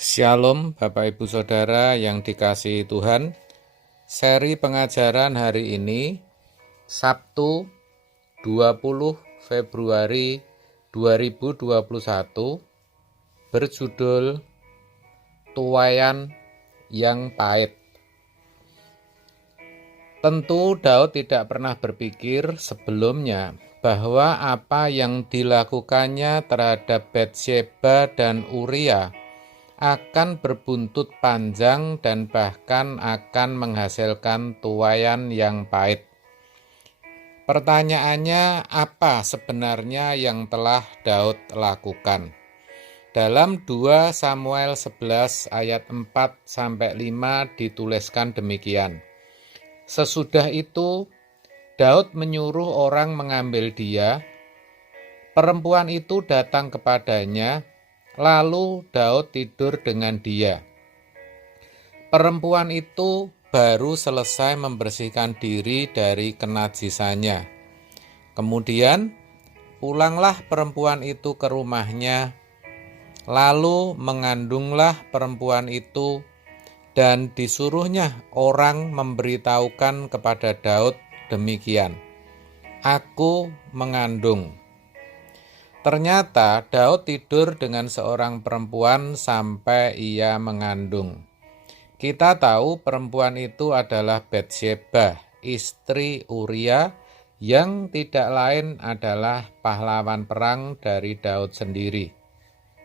Shalom Bapak Ibu Saudara yang dikasihi Tuhan. Seri pengajaran hari ini Sabtu 20 Februari 2021 berjudul Tuaian yang Pahit. Tentu Daud tidak pernah berpikir sebelumnya bahwa apa yang dilakukannya terhadap Batsyeba dan Uria akan berbuntut panjang dan bahkan akan menghasilkan tuaian yang pahit. Pertanyaannya, apa sebenarnya yang telah Daud lakukan? Dalam 2 Samuel 11 ayat 4-5 dituliskan demikian. Sesudah itu, Daud menyuruh orang mengambil dia. Perempuan itu datang kepadanya, lalu Daud tidur dengan dia. Perempuan itu baru selesai membersihkan diri dari kenajisannya. Kemudian pulanglah perempuan itu ke rumahnya, lalu mengandunglah perempuan itu dan disuruhnya orang memberitahukan kepada Daud demikian, "Aku mengandung." Ternyata Daud tidur dengan seorang perempuan sampai ia mengandung. Kita tahu perempuan itu adalah Batsyeba, istri Uria, yang tidak lain adalah pahlawan perang dari Daud sendiri.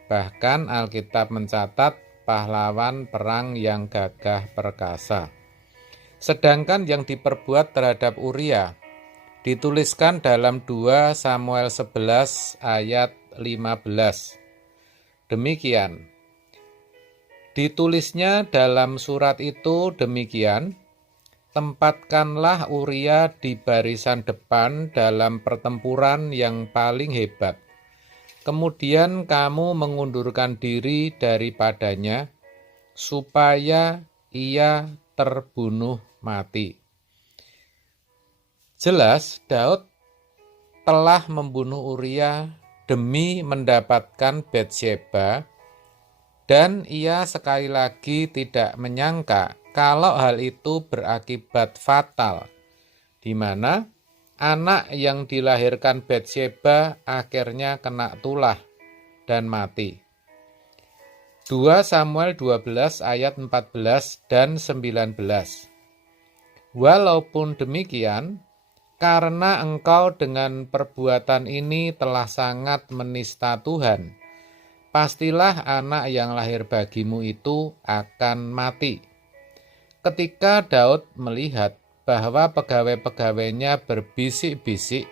Bahkan Alkitab mencatat pahlawan perang yang gagah perkasa. Sedangkan yang diperbuat terhadap Uria dituliskan dalam 2 Samuel 11 ayat 15. Demikian. Ditulisnya dalam surat itu demikian, "Tempatkanlah Uria di barisan depan dalam pertempuran yang paling hebat. Kemudian kamu mengundurkan diri daripadanya, supaya ia terbunuh mati." Jelas Daud telah membunuh Uria demi mendapatkan Batsyeba, dan ia sekali lagi tidak menyangka kalau hal itu berakibat fatal, di mana anak yang dilahirkan Batsyeba akhirnya kena tulah dan mati. 2 Samuel 12 ayat 14 dan 19. Walaupun demikian, karena engkau dengan perbuatan ini telah sangat menista Tuhan, pastilah anak yang lahir bagimu itu akan mati. Ketika Daud melihat bahwa pegawai-pegawainya berbisik-bisik,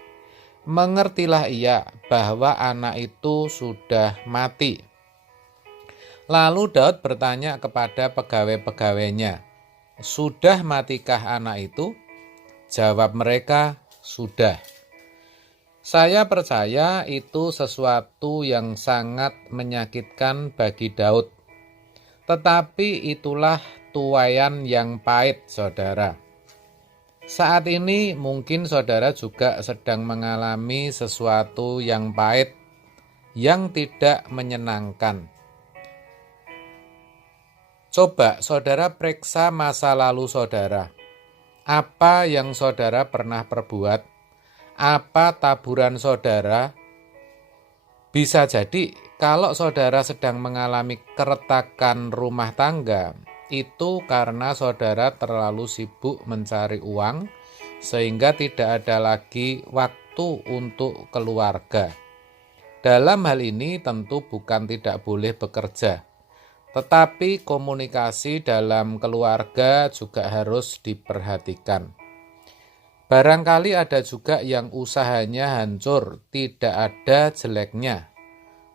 mengertilah ia bahwa anak itu sudah mati. Lalu Daud bertanya kepada pegawai-pegawainya, "Sudah matikah anak itu?" Jawab mereka, "Sudah." Saya percaya itu sesuatu yang sangat menyakitkan bagi Daud. Tetapi itulah tuaian yang pahit, saudara. Saat ini mungkin saudara juga sedang mengalami sesuatu yang pahit, yang tidak menyenangkan. Coba saudara periksa masa lalu saudara. Apa yang saudara pernah perbuat? Apa taburan saudara? Bisa jadi kalau saudara sedang mengalami keretakan rumah tangga, itu karena saudara terlalu sibuk mencari uang sehingga tidak ada lagi waktu untuk keluarga. Dalam hal ini tentu bukan tidak boleh bekerja, tetapi komunikasi dalam keluarga juga harus diperhatikan. Barangkali ada juga yang usahanya hancur, tidak ada jeleknya.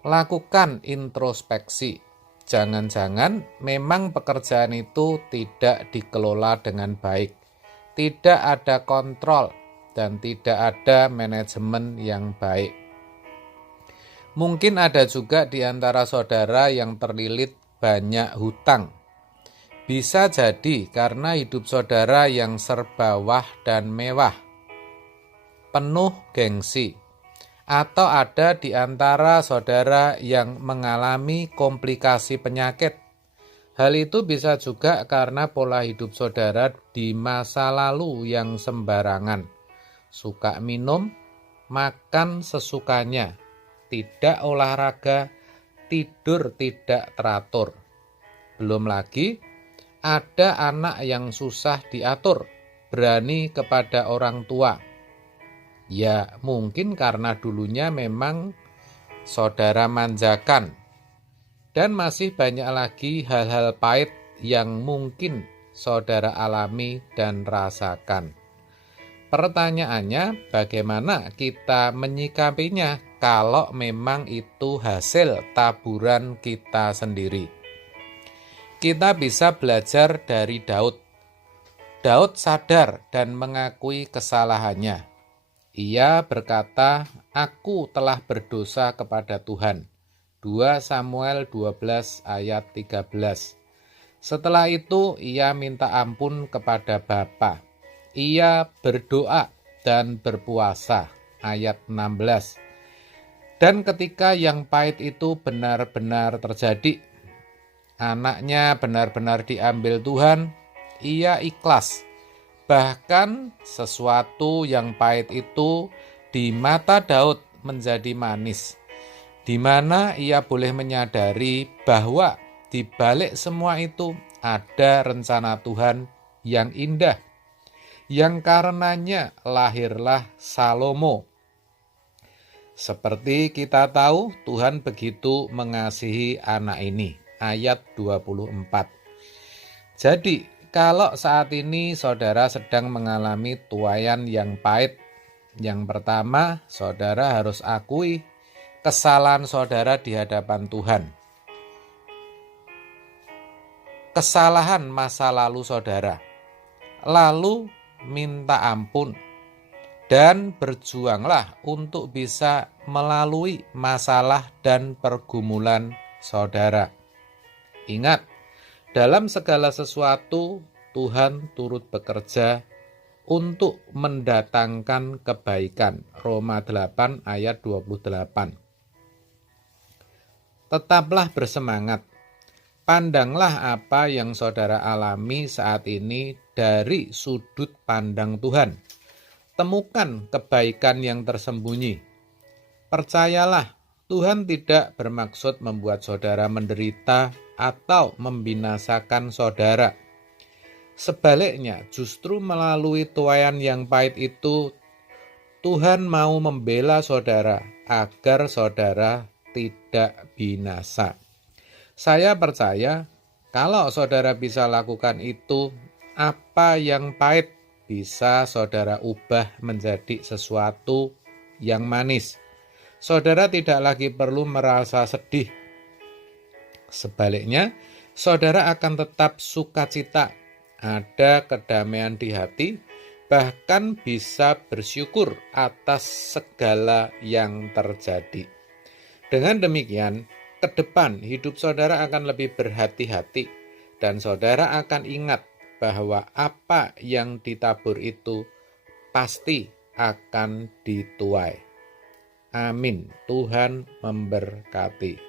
Lakukan introspeksi. Jangan-jangan memang pekerjaan itu tidak dikelola dengan baik, tidak ada kontrol, dan tidak ada manajemen yang baik. Mungkin ada juga di antara saudara yang terlilit banyak hutang. Bisa jadi karena hidup saudara yang serba wah dan mewah, penuh gengsi. Atau ada di antara saudara yang mengalami komplikasi penyakit Hal itu bisa juga karena pola hidup saudara di masa lalu yang sembarangan, suka minum, makan sesukanya, tidak olahraga, tidur tidak teratur. Belum lagi ada anak yang susah diatur, berani kepada orang tua. Ya, mungkin karena dulunya memang saudara manjakan. Dan masih banyak lagi hal-hal pahit yang mungkin saudara alami dan rasakan. Pertanyaannya, bagaimana kita menyikapinya kalau memang itu hasil taburan kita sendiri? Kita bisa belajar dari Daud. Daud sadar dan mengakui kesalahannya. Ia berkata, "Aku telah berdosa kepada Tuhan." 2 Samuel 12 ayat 13. Setelah itu ia minta ampun kepada Bapa. Ia berdoa dan berpuasa. Ayat 16. Dan ketika yang pahit itu benar-benar terjadi, anaknya benar-benar diambil Tuhan, ia ikhlas. Bahkan sesuatu yang pahit itu di mata Daud menjadi manis, di mana ia boleh menyadari bahwa di balik semua itu ada rencana Tuhan yang indah, yang karenanya lahirlah Salomo. Seperti kita tahu, Tuhan begitu mengasihi anak ini. Ayat 24. Jadi, kalau saat ini saudara sedang mengalami tuaian yang pahit, yang pertama, saudara harus akui kesalahan saudara di hadapan Tuhan. Kesalahan masa lalu saudara. Lalu minta ampun dan berjuanglah untuk bisa melalui masalah dan pergumulan saudara. Ingat, dalam segala sesuatu Tuhan turut bekerja untuk mendatangkan kebaikan. Roma 8 ayat 28. Tetaplah bersemangat. Pandanglah apa yang saudara alami saat ini dari sudut pandang Tuhan. Temukan kebaikan yang tersembunyi. Percayalah, Tuhan tidak bermaksud membuat saudara menderita atau membinasakan saudara. Sebaliknya, justru melalui tuaian yang pahit itu, Tuhan mau membela saudara agar saudara tidak binasa. Saya percaya kalau saudara bisa lakukan itu, apa yang pahit bisa saudara ubah menjadi sesuatu yang manis. Saudara tidak lagi perlu merasa sedih. Sebaliknya, saudara akan tetap sukacita, ada kedamaian di hati, bahkan bisa bersyukur atas segala yang terjadi. Dengan demikian, ke depan hidup saudara akan lebih berhati-hati dan saudara akan ingat bahwa apa yang ditabur itu pasti akan dituai. Amin. Tuhan memberkati.